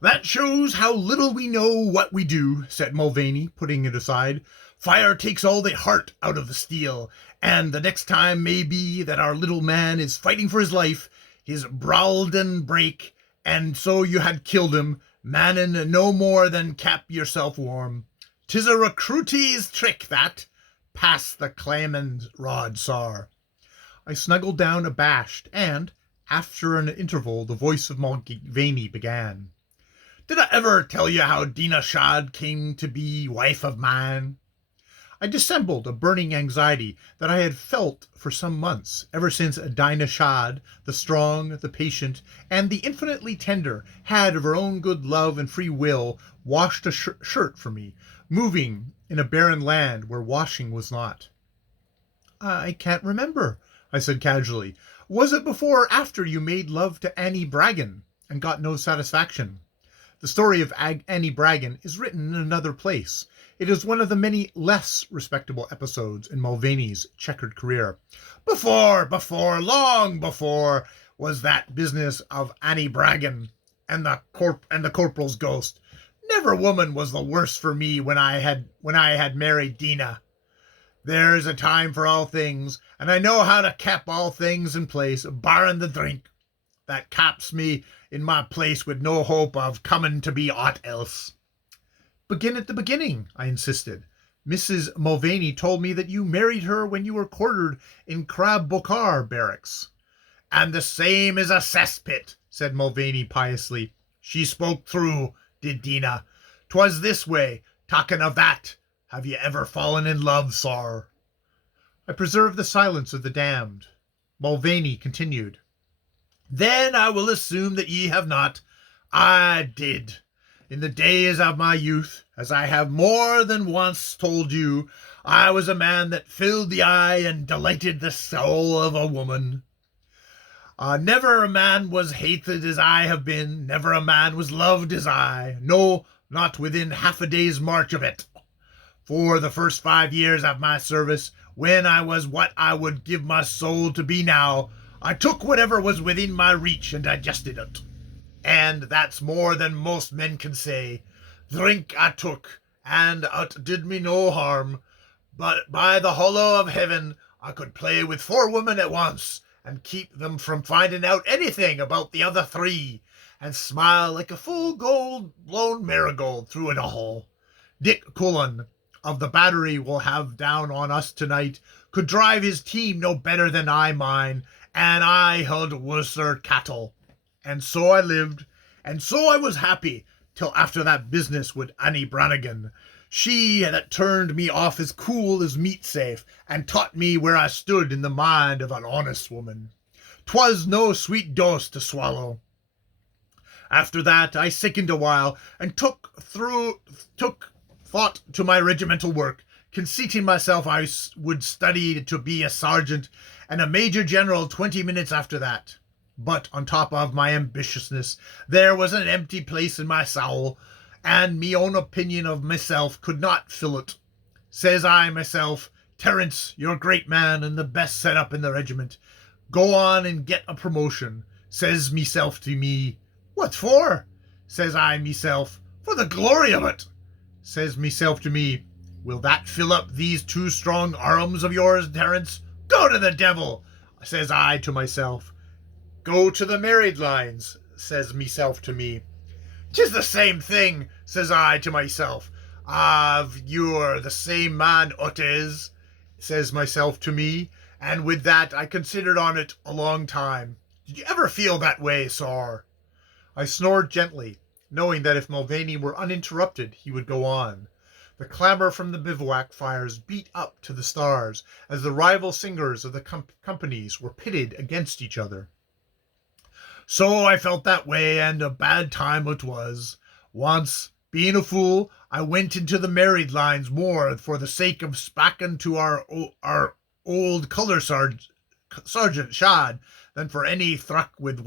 That shows how little we know what we do, said Mulvaney, putting it aside. Fire takes all the heart out of the steel, and the next time may be that our little man is fighting for his life, his bralden break, and so you had killed him, mannin' no more than cap yourself warm. 'Tis a recruitee's trick, that. Pass the claimant's rod, sar. I snuggled down abashed, and, after an interval, the voice of Mulvaney began. Did I ever tell you how Dinah Shdd came to be wife of mine? I dissembled a burning anxiety that I had felt for some months, ever since Dinah Shdd, the strong, the patient, and the infinitely tender, had of her own good love and free will washed a shirt for me, moving in a barren land where washing was not. I can't remember, I said casually. Was it before or after you made love to Annie Bragin and got no satisfaction? The story of Annie Bragin is written in another place. It is one of the many less respectable episodes in Mulvaney's checkered career. Before, long before, was that business of Annie Bragin and the corporal's ghost. Never woman was the worse for me when I had married Dinah. There's a time for all things, and I know how to cap all things in place, barrin' the drink. That caps me in my place with no hope of coming to be aught else. Begin at the beginning, I insisted. Mrs. Mulvaney told me that you married her when you were quartered in Crab Bokar barracks. And the same as a cesspit, said Mulvaney piously. She spoke through, did Dinah. 'Twas this way, talkin' of that. Have you ever fallen in love, sar? I preserved the silence of the damned. Mulvaney continued. Then I will assume that ye have not. I did. In the days of my youth, as I have more than once told you, I was a man that filled the eye and delighted the soul of a woman. Never a man was hated as I have been, never a man was loved as I, no, not within half a day's march of it. For the first 5 years of my service, when I was what I would give my soul to be now, I took whatever was within my reach and digested it. And that's more than most men can say. Drink I took, and it did me no harm. But by the hollow of heaven, I could play with 4 women at once, and keep them from finding out anything about the other 3, and smile like a full gold-blown marigold through it all. Dick Cullen, of the battery we'll have down on us tonight, could drive his team no better than I mine, and I held worser cattle. And so I lived, and so I was happy, till after that business with Annie Brannigan. She that turned me off as cool as meat safe, and taught me where I stood in the mind of an honest woman. 'Twas no sweet dose to swallow. After that I sickened a while, and took thought to my regimental work, conceiting myself I would study to be a sergeant and a major general 20 minutes after that. But on top of my ambitiousness, there was an empty place in my soul, and me own opinion of myself could not fill it. Says I myself, Terence, you're a great man and the best set up in the regiment. Go on and get a promotion. Says meself to me, what for? Says I meself, for the glory of it. Says meself to me, will that fill up these 2 strong arms of yours, Terence? Go to the devil, says I to myself. Go to the married lines, says meself to me. 'Tis the same thing, says I to myself. You're the same man ut is, says myself to me, and with that I considered on it a long time. Did you ever feel that way, sir? I snored gently, knowing that if Mulvaney were uninterrupted, he would go on. The clamor from the bivouac fires beat up to the stars as the rival singers of the companies were pitted against each other. So I felt that way, and a bad time it was. Once, being a fool, I went into the married lines more for the sake of spacking to our old colour sergeant Shdd than for any thruck with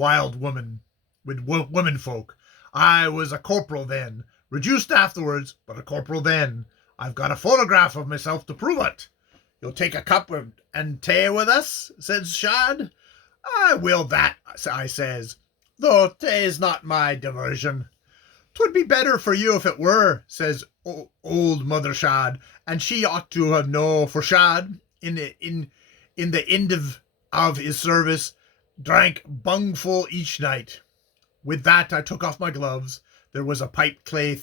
womenfolk. I was a corporal then, reduced afterwards, but a corporal then. I've got a photograph of myself to prove it. You'll take a cup and tea with us, says Shdd. I will that, I says, though tea's not my diversion. 'Twould be better for you if it were, says old Mother Shad, and she ought to have known, for Shad, in the end of his service, drank bungful each night. With that I took off my gloves. There was a pipe clay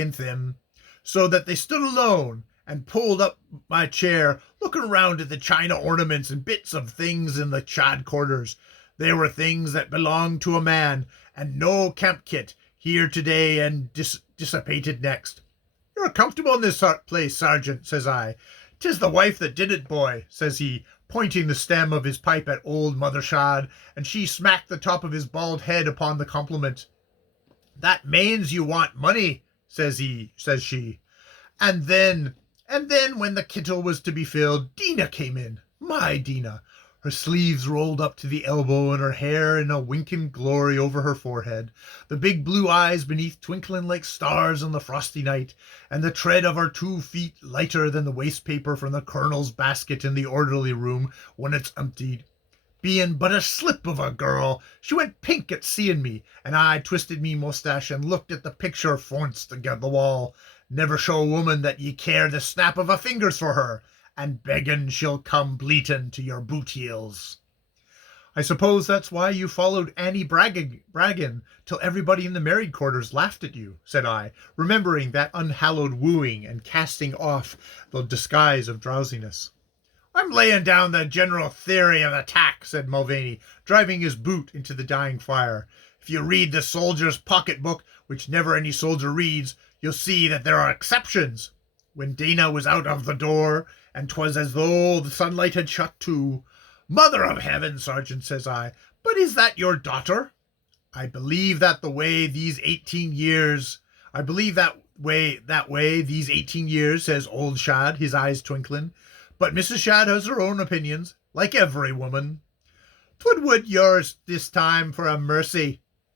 in them, so that they stood alone, and pulled up my chair, looking round at the china ornaments and bits of things in the Shad quarters. They were things that belonged to a man, and no camp kit, here today and dissipated next. You're comfortable in this place, Sergeant, says I. 'Tis the wife that did it, boy, says he, pointing the stem of his pipe at old Mother Shad, and she smacked the top of his bald head upon the compliment. That manes you want money, says she. And then when the kittle was to be filled, Dina came in. My Dina, her sleeves rolled up to the elbow and her hair in a winking glory over her forehead, the big blue eyes beneath twinkling like stars on the frosty night, and the tread of her 2 feet lighter than the waste paper from the colonel's basket in the orderly room when it's emptied. Being but a slip of a girl, she went pink at seeing me, and I twisted me moustache and looked at the picture fonst against the wall. Never show a woman that ye care the snap of a fingers for her, and beggin' she'll come bleatin' to your boot heels. I suppose that's why you followed Annie braggin' till everybody in the married quarters laughed at you, said I, remembering that unhallowed wooing and casting off the disguise of drowsiness. I'm laying down the general theory of attack, said Mulvaney, driving his boot into the dying fire. If you read the soldier's pocket-book, which never any soldier reads, you'll see that there are exceptions. When Dana was out of the door, and 'twas as though the sunlight had shut to. Mother of heaven, Sergeant, says I, but is that your daughter? I believe that way these 18 years, says old Shad, his eyes twinkling. But Mrs. Shad has her own opinions, like every woman. 'Twould yours this time for a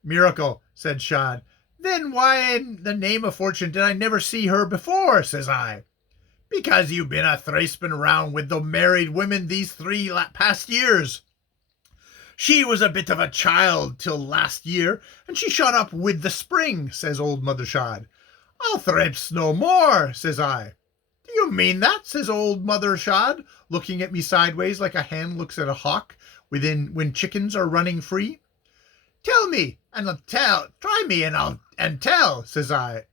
miracle, said Shad. Then why in the name of fortune did I never see her before, says I. Because you've been a thrisping around with the married women these 3 past years. She was a bit of a child till last year, and she shot up with the spring, says old Mother Shad. I'll thrips no more, says I. Do you mean that, says old Mother Shad, looking at me sideways like a hen looks at a hawk when chickens are running free. Tell me, and I'll tell. Try me, and tell, says I.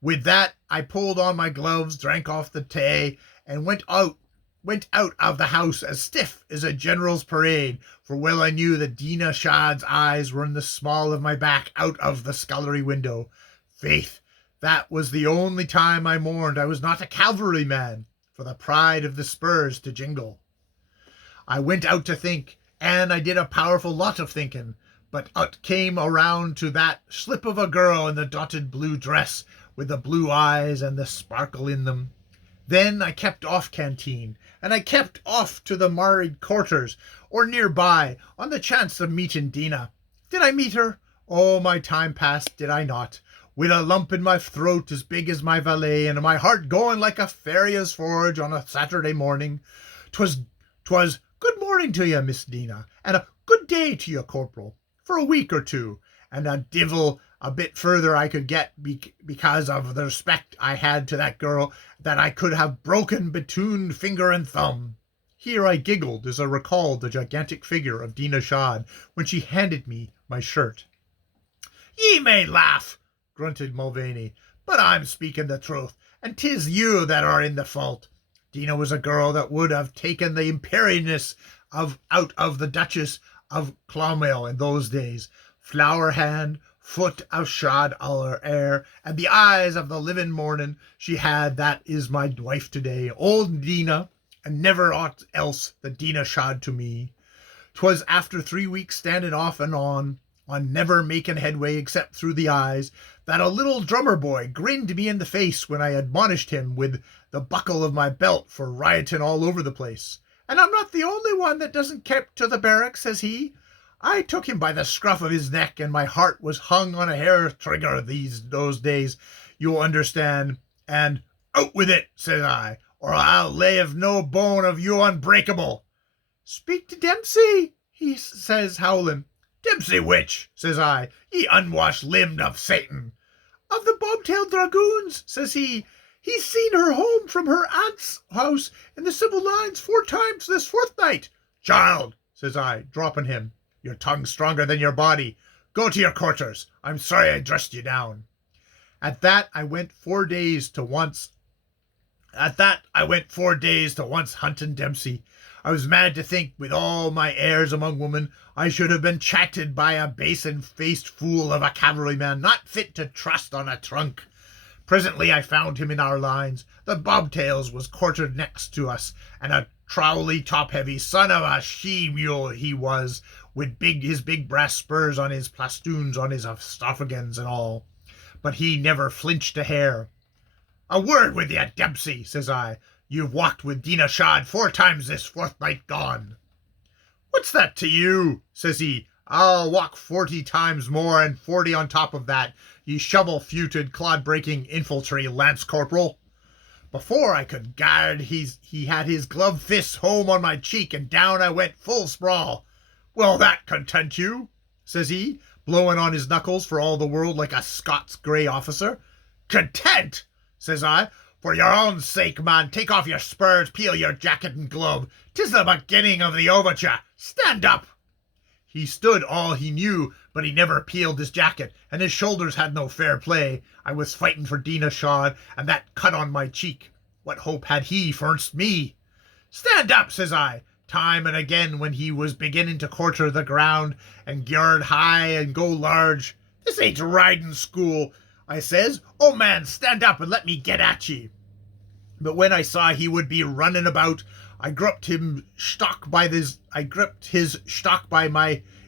With that, I pulled on my gloves, drank off the tea, and went out of the house as stiff as a general's parade, for well I knew that Dina Shad's eyes were in the small of my back out of the scullery window. Faith, that was the only time I mourned I was not a cavalryman, for the pride of the spurs to jingle. I went out to think, and I did a powerful lot of thinking, but it came around to that slip of a girl in the dotted blue dress, with the blue eyes and the sparkle in them. Then I kept off canteen, and I kept off to the married quarters, or nearby, on the chance of meeting Dina. Did I meet her? Oh, my time passed, did I not? With a lump in my throat as big as my valet, and my heart going like a farrier's forge on a Saturday morning. 'Twas good morning to you, Miss Dina, and a good day to you, Corporal, for a week or two, and a divil a bit further I could get because of the respect I had to that girl that I could have broken between finger and thumb. Here I giggled as I recalled the gigantic figure of Dina Shad when she handed me my shirt. Ye may laugh, grunted Mulvaney, but I'm speaking the truth, and 'tis you that are in the fault. Dina was a girl that would have taken the imperiness out of the Duchess of Clonmel in those days. Flower hand, foot of shod our air, and the eyes of the living morning she had. That is my wife today, old Dina, and never aught else the Dina Shad to me. 'Twas after 3 weeks standing off and on never making headway except through the eyes, that a little drummer boy grinned me in the face when I admonished him with the buckle of my belt for rioting all over the place. And I'm not the only one that doesn't keep to the barracks, says he. I took him by the scruff of his neck, and my heart was hung on a hair trigger those days, you'll understand, and out with it, says I, or I'll lave no bone of you unbreakable. Speak to Dempsey, he says, howling. Dempsey which, says I, ye unwashed limb of Satan. Of the bobtailed dragoons, says he. He's seen her home from her aunt's house in the civil lines 4 times this fortnight. Child, says I, dropping him, your tongue's stronger than your body. Go to your quarters. I'm sorry I dressed you down. At that I went 4 days to once hunting Dempsey. I was mad to think, with all my airs among women, I should have been chatted by a basin-faced fool of a cavalryman, not fit to trust on a trunk. Presently I found him in our lines. The bobtails was quartered next to us, and a trowly, top-heavy son of a she-mule he was, with his big brass spurs on his plastoons, on his esophagens and all. But he never flinched a hair. A word with ye, Dempsey, says I. You've walked with Dinah Shdd 4 times this fortnight gone. What's that to you, says he. I'll walk 40 times more, and 40 on top of that, ye shovel-futed, clod-breaking infantry lance corporal. Before I could guard, he had his gloved fists home on my cheek, and down I went full sprawl. Will that content you, says he, blowing on his knuckles for all the world like a Scots grey officer. Content, says I. For your own sake, man, take off your spurs, peel your jacket and glove. 'Tis the beginning of the overture. Stand up. He stood all he knew, but he never peeled his jacket, and his shoulders had no fair play. I was fighting for Dinah Shdd, and that cut on my cheek. What hope had he fornst me? Stand up, says I, time and again when he was beginning to quarter the ground and gird high and go large. This ain't riding school, I says. Oh, man, stand up and let me get at ye. But when I saw he would be running about, I gripped his stock by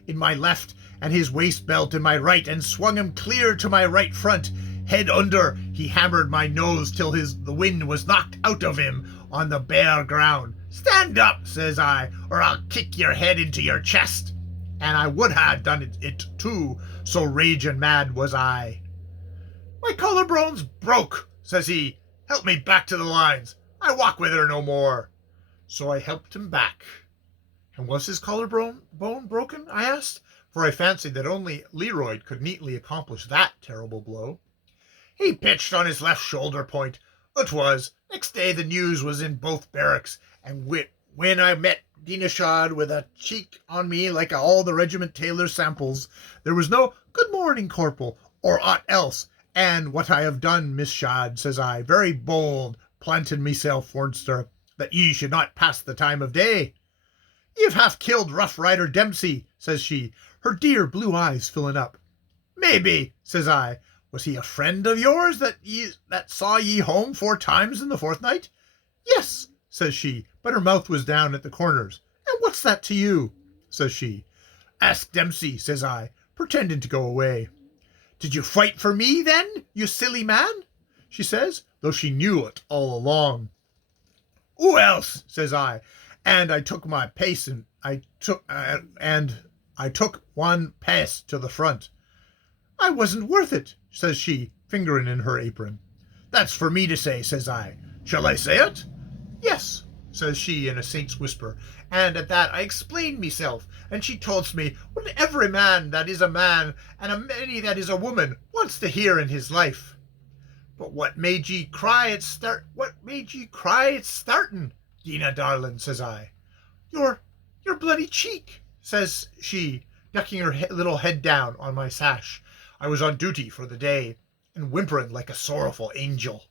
in my left and his waist belt in my right, and swung him clear to my right front. Head under, he hammered my nose till the wind was knocked out of him on the bare ground. Stand up, says I, or I'll kick your head into your chest. And I would have done it too, so raging mad was I. My collarbone's broke, says he. Help me back to the lines. I walk with her no more. So I helped him back. And was his collarbone broken, I asked, for I fancied that only Leroy could neatly accomplish that terrible blow. He pitched on his left shoulder point. It was. Next day the news was in both barracks, and when I met Dinah Shdd with a cheek on me like all the regiment tailor's samples, there was no "Good morning, Corporal," or aught else. And what I have done, Miss Shdd, says I, very bold, planting myself fornst her, that ye should not pass the time of day. You've half killed Rough Rider Dempsey, says she, her dear blue eyes filling up. Maybe, says I. Was he a friend of yours that saw ye home 4 times in the fortnight? Yes, says she, but her mouth was down at the corners. And what's that to you? Says she. Ask Dempsey, says I, pretending to go away. Did you fight for me then, you silly man? She says, though she knew it all along. Who else? Says I, and I took my pace, and I took one pace to the front. I wasn't worth it, says she, fingering in her apron. That's for me to say, says I. Shall I say it? Yes, says she in a saint's whisper, and at that I explained myself, and she told me what every man that is a man, and a many that is a woman, wants to hear in his life. But what made ye cry at startin', Dinah darlin', says I. Your bloody cheek, says she, ducking her little head down on my sash. I was on duty for the day, and whimpering like a sorrowful angel.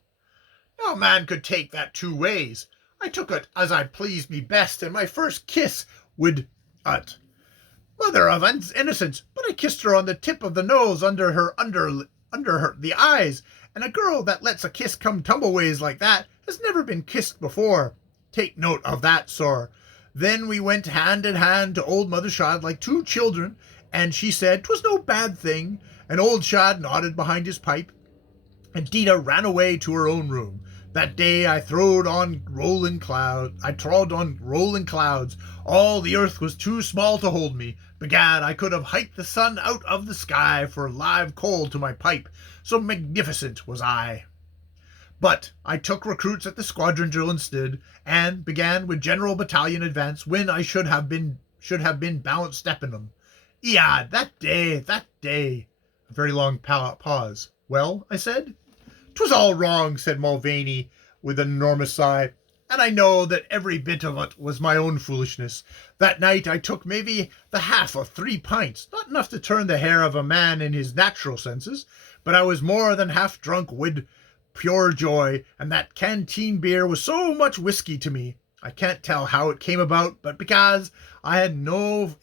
No man could take that 2 ways. I took it as I pleased me best, and my first kiss would mother of innocence, but I kissed her on the tip of the nose, under the eyes, and a girl that lets a kiss come tumbleways like that has never been kissed before. Take note of that, sir. Then we went hand in hand to old Mother Shdd like 2 children, and she said 'twas no bad thing, and old Shdd nodded behind his pipe, and Dinah ran away to her own room. That day I trod on rolling clouds. All the earth was too small to hold me. Begad, I could have hiked the sun out of the sky for live coal to my pipe, so magnificent was I. But I took recruits at the squadron drill instead, and began with general battalion advance when I should have been bound stepping them. Eod, that day. A very long pause. Well, I said. 'Twas all wrong, said Mulvaney, with an enormous sigh, and I know that every bit of it was my own foolishness. That night I took maybe the half of 3 pints, not enough to turn the hair of a man in his natural senses, but I was more than half drunk with pure joy, and that canteen beer was so much whiskey to me. I can't tell how it came about, but because I had no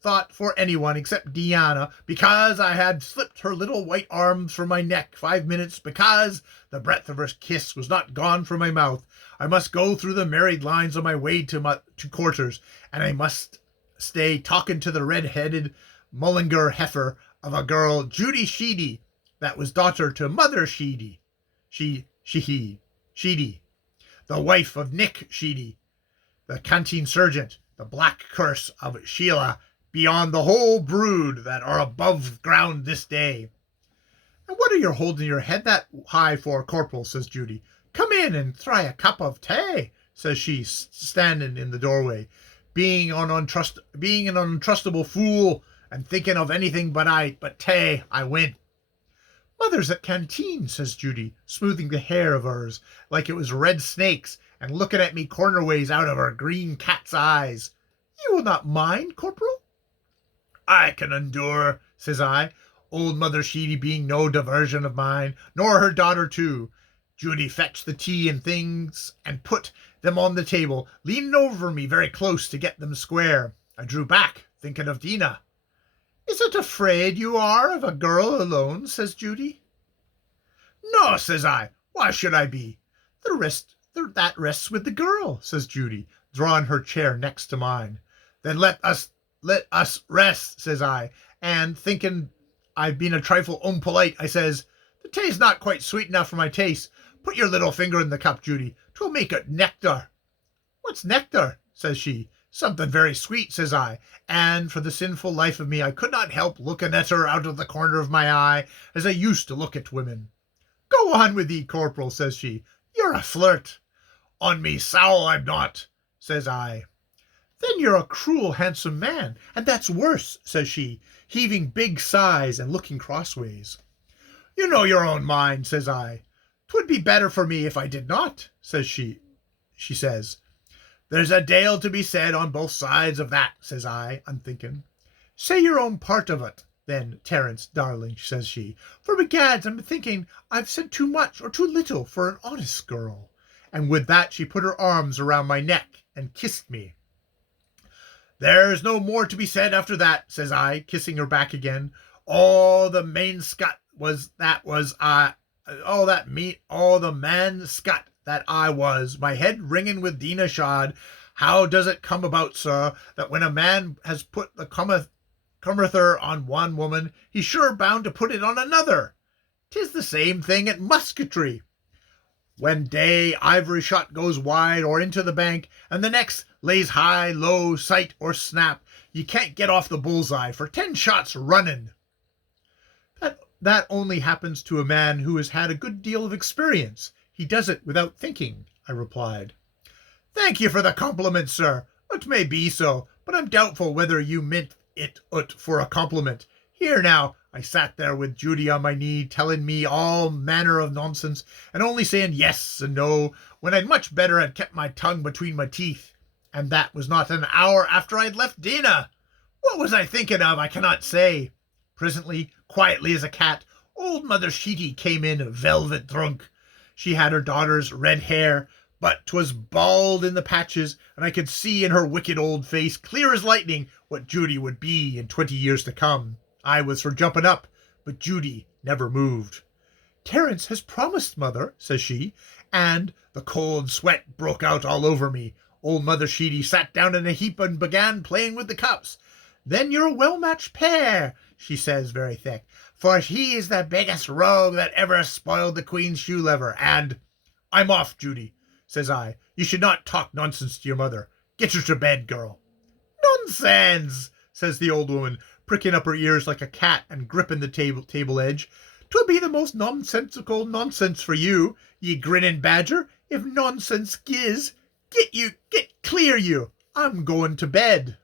thought for anyone except Diana, because I had slipped her little white arms from my neck 5 minutes, because the breath of her kiss was not gone from my mouth, I must go through the married lines on my way to quarters, and I must stay talking to the red-headed Mullinger heifer of a girl, Judy Shdd, that was daughter to Mother Shdd, Shdd, the wife of Nick Shdd, the canteen sergeant, the black curse of Sheila, beyond the whole brood that are above ground this day. And what are you holding your head that high for, Corporal, says Judy. Come in and try a cup of tea, says she, standing in the doorway, being an untrustable fool and thinking of anything but tea, I went. Mother's at canteen, says Judy, smoothing the hair of hers like it was red snakes and looking at me cornerways out of her green cat's eyes. You will not mind, Corporal? I can endure, says I, old Mother Shdd being no diversion of mine, nor her daughter too. Judy fetched the tea and things and put them on the table, leaning over me very close to get them square. I drew back, thinking of Dina. Is it afraid you are of a girl alone, says Judy. No, says I, why should I be? That rests with the girl, says Judy, drawing her chair next to mine. Then let us rest, says I, and thinking I've been a trifle unpolite, I says, the tea's not quite sweet enough for my taste. Put your little finger in the cup, Judy. 'Twill make it nectar. What's nectar? Says she. Something very sweet, says I, and for the sinful life of me I could not help looking at her out of the corner of my eye, as I used to look at women. Go on with thee, Corporal, says she. You're a flirt. On me sowl I'm not, says I. Then you're a cruel, handsome man, and that's worse, says she, heaving big sighs and looking crossways. You know your own mind, says I. 'Twould be better for me if I did not, says she. She says, there's a deal to be said on both sides of that, says I, unthinking. Say your own part of it, then, Terence, darling, says she. For begads, I'm thinking I've said too much or too little for an honest girl. And with that she put her arms around my neck and kissed me. There's no more to be said after that, says I, kissing her back again. All the man scut that I was, my head ringing with Dina Shad. How does it come about, sir, that when a man has put the commerther on one woman, he's sure bound to put it on another? 'Tis the same thing at musketry. When day ivory shot goes wide or into the bank, and the next lays high, low, sight, or snap, you can't get off the bullseye for 10 shots running. That only happens to a man who has had a good deal of experience. He does it without thinking, I replied. Thank you for the compliment, sir. It may be so, but I'm doubtful whether you meant it for a compliment. Here now, I sat there with Judy on my knee, telling me all manner of nonsense, and only saying yes and no, when I'd much better have kept my tongue between my teeth. And that was not an hour after I'd left Dina. What was I thinking of, I cannot say. Presently, quietly as a cat, old Mother Shdd came in, velvet drunk. She had her daughter's red hair, but 'twas bald in the patches, and I could see in her wicked old face, clear as lightning, what Judy would be in 20 years to come. I was for jumping up, but Judy never moved. Terence has promised, Mother, says she, and the cold sweat broke out all over me. Old Mother Shdd sat down in a heap and began playing with the cups. Then you're a well-matched pair, she says very thick, for he is the biggest rogue that ever spoiled the Queen's shoe leather, and I'm off, Judy, says I. You should not talk nonsense to your mother. Get her to bed, girl. Nonsense, says the old woman, pricking up her ears like a cat and gripping the table edge. 'Twill be the most nonsensical nonsense for you, ye grinning badger, if nonsense giz. Get clear, you. I'm going to bed.